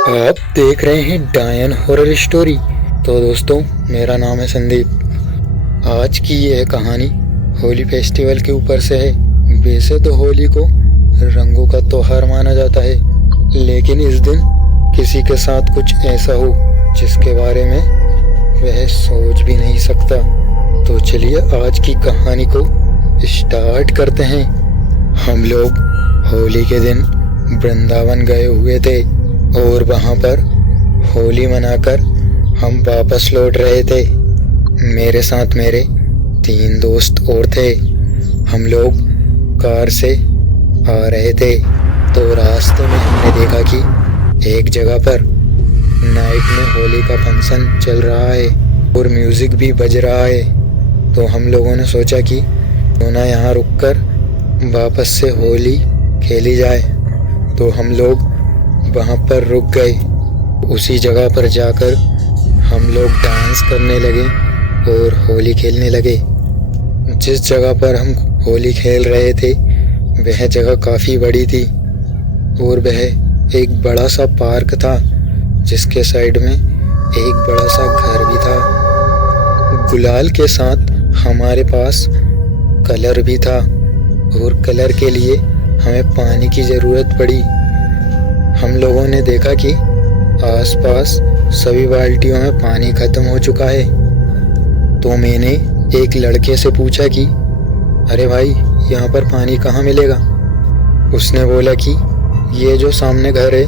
आप देख रहे हैं डायन हॉरर स्टोरी। तो दोस्तों, मेरा नाम है संदीप। आज की यह कहानी होली फेस्टिवल के ऊपर से है। वैसे तो होली को रंगों का त्योहार माना जाता है, लेकिन इस दिन किसी के साथ कुछ ऐसा हो जिसके बारे में वह सोच भी नहीं सकता। तो चलिए आज की कहानी को स्टार्ट करते हैं। हम लोग होली के दिन वृंदावन गए हुए थे और वहाँ पर होली मनाकर हम वापस लौट रहे थे। मेरे साथ मेरे 3 दोस्त और थे। हम लोग कार से आ रहे थे तो रास्ते में हमने देखा कि एक जगह पर नाइट में होली का फंक्शन चल रहा है और म्यूज़िक भी बज रहा है। तो हम लोगों ने सोचा कि क्यों ना यहाँ रुककर वापस से होली खेली जाए। तो हम लोग वहाँ पर रुक गए। उसी जगह पर जाकर हम लोग डांस करने लगे और होली खेलने लगे। जिस जगह पर हम होली खेल रहे थे वह जगह काफ़ी बड़ी थी और वह एक बड़ा सा पार्क था जिसके साइड में एक बड़ा सा घर भी था। गुलाल के साथ हमारे पास कलर भी था और कलर के लिए हमें पानी की ज़रूरत पड़ी। हम लोगों ने देखा कि आसपास सभी बाल्टियों में पानी ख़त्म हो चुका है। तो मैंने एक लड़के से पूछा कि अरे भाई, यहाँ पर पानी कहाँ मिलेगा। उसने बोला कि ये जो सामने घर है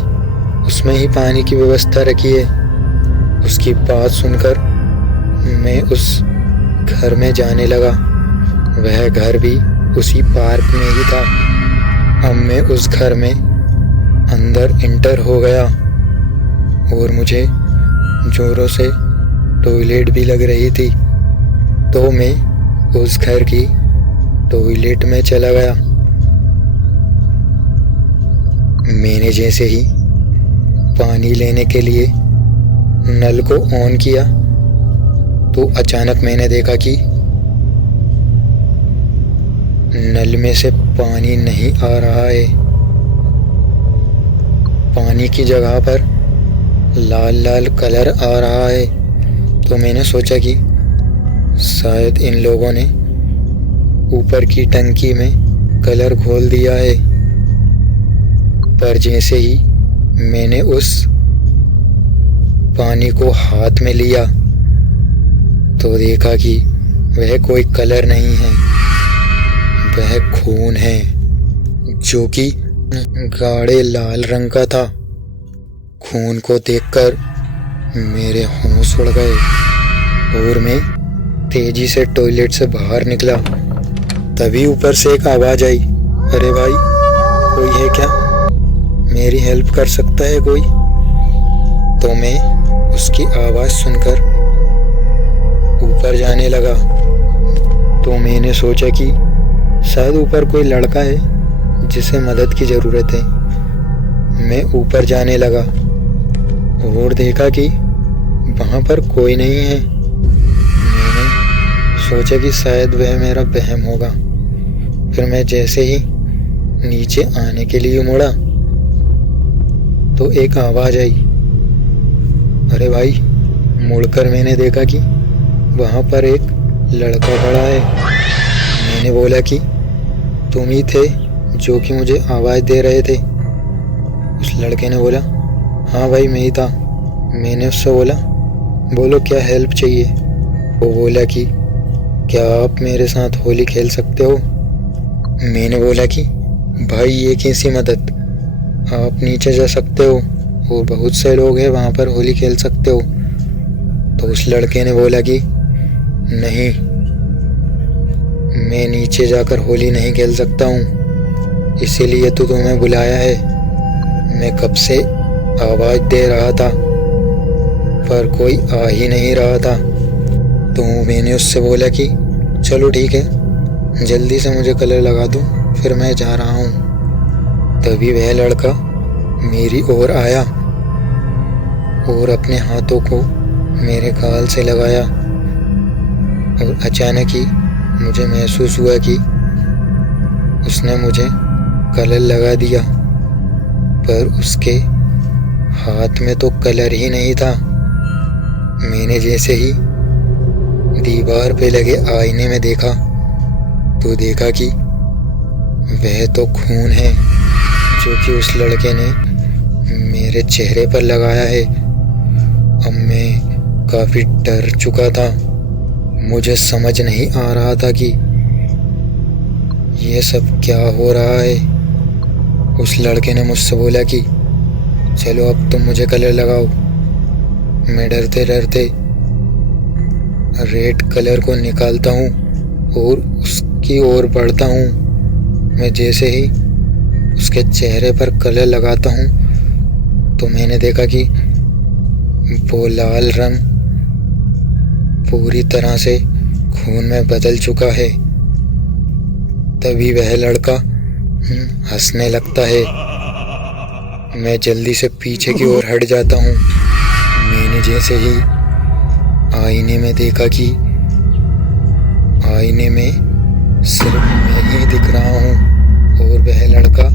उसमें ही पानी की व्यवस्था रखी है। उसकी बात सुनकर मैं उस घर में जाने लगा। वह घर भी उसी पार्क में ही था। अब मैं उस घर में अंदर इंटर हो गया और मुझे जोरों से टॉयलेट भी लग रही थी। तो मैं उस घर की टॉयलेट में चला गया। मैंने जैसे ही पानी लेने के लिए नल को ऑन किया तो अचानक मैंने देखा कि नल में से पानी नहीं आ रहा है। पानी की जगह पर लाल लाल कलर आ रहा है। तो मैंने सोचा कि शायद इन लोगों ने ऊपर की टंकी में कलर घोल दिया है। पर जैसे ही मैंने उस पानी को हाथ में लिया तो देखा कि वह कोई कलर नहीं है, वह खून है जो कि गाढ़े लाल रंग का था। खून को देखकर मेरे होश उड़ गए और मैं तेजी से टॉयलेट से बाहर निकला। तभी ऊपर से एक आवाज़ आई, अरे भाई, कोई है क्या? मेरी हेल्प कर सकता है कोई? तो मैं उसकी आवाज़ सुनकर ऊपर जाने लगा। तो मैंने सोचा कि शायद ऊपर कोई लड़का है जिसे मदद की ज़रूरत है। मैं ऊपर जाने लगा और देखा कि वहाँ पर कोई नहीं है। मैंने सोचा कि शायद वह मेरा वहम होगा। फिर मैं जैसे ही नीचे आने के लिए मुड़ा तो एक आवाज़ आई, अरे भाई। मुड़कर मैंने देखा कि वहाँ पर एक लड़का खड़ा है। मैंने बोला कि तुम ही थे जो कि मुझे आवाज़ दे रहे थे। उस लड़के ने बोला, हाँ भाई, मैं ही था। मैंने उससे बोला, बोलो क्या हेल्प चाहिए। वो बोला कि क्या आप मेरे साथ होली खेल सकते हो। मैंने बोला कि भाई, ये कैसी मदद, आप नीचे जा सकते हो और बहुत से लोग हैं वहाँ पर होली खेल सकते हो। तो उस लड़के ने बोला कि नहीं, मैं नीचे जाकर होली नहीं खेल सकता हूँ, इसीलिए तो तुम्हें बुलाया है। मैं कब से आवाज़ दे रहा था पर कोई आ ही नहीं रहा था। तो मैंने उससे बोला कि चलो ठीक है, जल्दी से मुझे कलर लगा दो, फिर मैं जा रहा हूँ। तभी वह लड़का मेरी ओर आया और अपने हाथों को मेरे गाल से लगाया और अचानक ही मुझे महसूस हुआ कि उसने मुझे कलर लगा दिया, पर उसके हाथ में तो कलर ही नहीं था। मैंने जैसे ही दीवार पे लगे आईने में देखा तो देखा कि वह तो खून है जो कि उस लड़के ने मेरे चेहरे पर लगाया है। अब मैं काफ़ी डर चुका था। मुझे समझ नहीं आ रहा था कि ये सब क्या हो रहा है। उस लड़के ने मुझसे बोला कि चलो अब तुम मुझे कलर लगाओ। मैं डरते डरते रेड कलर को निकालता हूँ और उसकी ओर बढ़ता हूँ। मैं जैसे ही उसके चेहरे पर कलर लगाता हूँ तो मैंने देखा कि वो लाल रंग पूरी तरह से खून में बदल चुका है। तभी वह लड़का हंसने लगता है। मैं जल्दी से पीछे की ओर हट जाता हूँ। मैंने जैसे ही आईने में देखा कि आईने में सिर्फ मैं ही दिख रहा हूँ और वह लड़का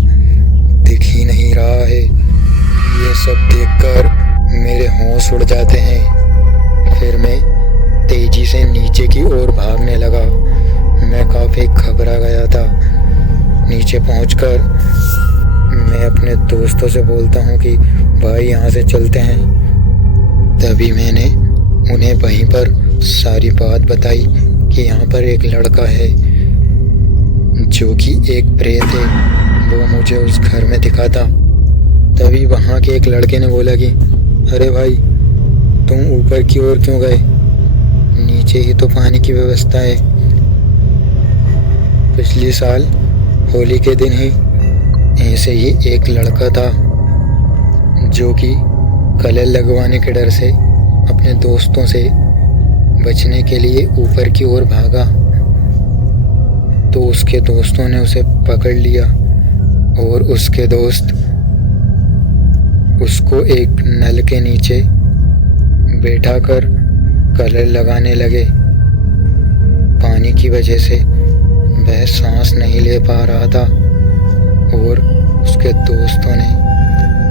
दिख ही नहीं रहा है। ये सब देखकर मेरे होश उड़ जाते हैं। फिर मैं तेजी से नीचे की ओर भागने लगा। मैं काफ़ी घबरा गया था। नीचे पहुंचकर मैं अपने दोस्तों से बोलता हूं कि भाई यहाँ से चलते हैं। तभी मैंने उन्हें वहीं पर सारी बात बताई कि यहाँ पर एक लड़का है जो कि एक प्रेत है। वो मुझे उस घर में दिखा था। तभी वहाँ के एक लड़के ने बोला कि अरे भाई, तुम ऊपर की ओर क्यों गए? नीचे ही तो पानी की व्यवस्था है। पिछले साल होली के दिन ही ऐसे ही एक लड़का था जो कि कलर लगवाने के डर से अपने दोस्तों से बचने के लिए ऊपर की ओर भागा। तो उसके दोस्तों ने उसे पकड़ लिया और उसके दोस्त उसको एक नल के नीचे बैठाकर कलर लगाने लगे। पानी की वजह से वह सांस नहीं ले पा रहा था और उसके दोस्तों ने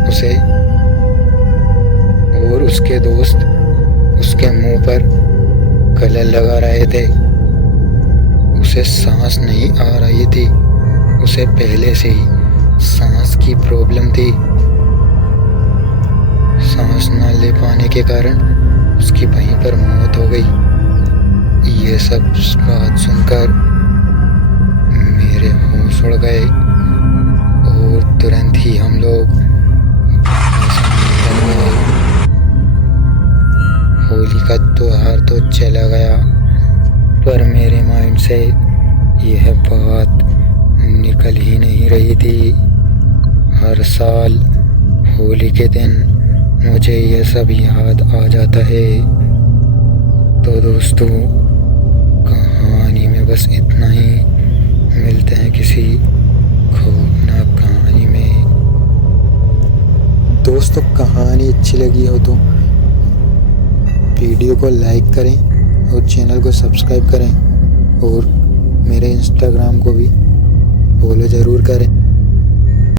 उसे और उसके दोस्त उसके मुंह पर कलर लगा रहे थे। उसे सांस नहीं आ रही थी। उसे पहले से ही सांस की प्रॉब्लम थी। सांस न ले पाने के कारण उसकी वहीं पर मौत हो गई। ये सब बात सुनकर मेरे होश उड़ गए और तुरंत ही हम लोग होली का त्योहार तो चला गया, पर मेरे माइंड से यह बात निकल ही नहीं रही थी। हर साल होली के दिन मुझे यह सब याद आ जाता है। तो दोस्तों, कहानी में बस इतना ही। मिलते हैं किसी खौफनाक कहानी में। दोस्तों, कहानी अच्छी लगी हो तो वीडियो को लाइक करें और चैनल को सब्सक्राइब करें और मेरे इंस्टाग्राम को भी फॉलो ज़रूर करें।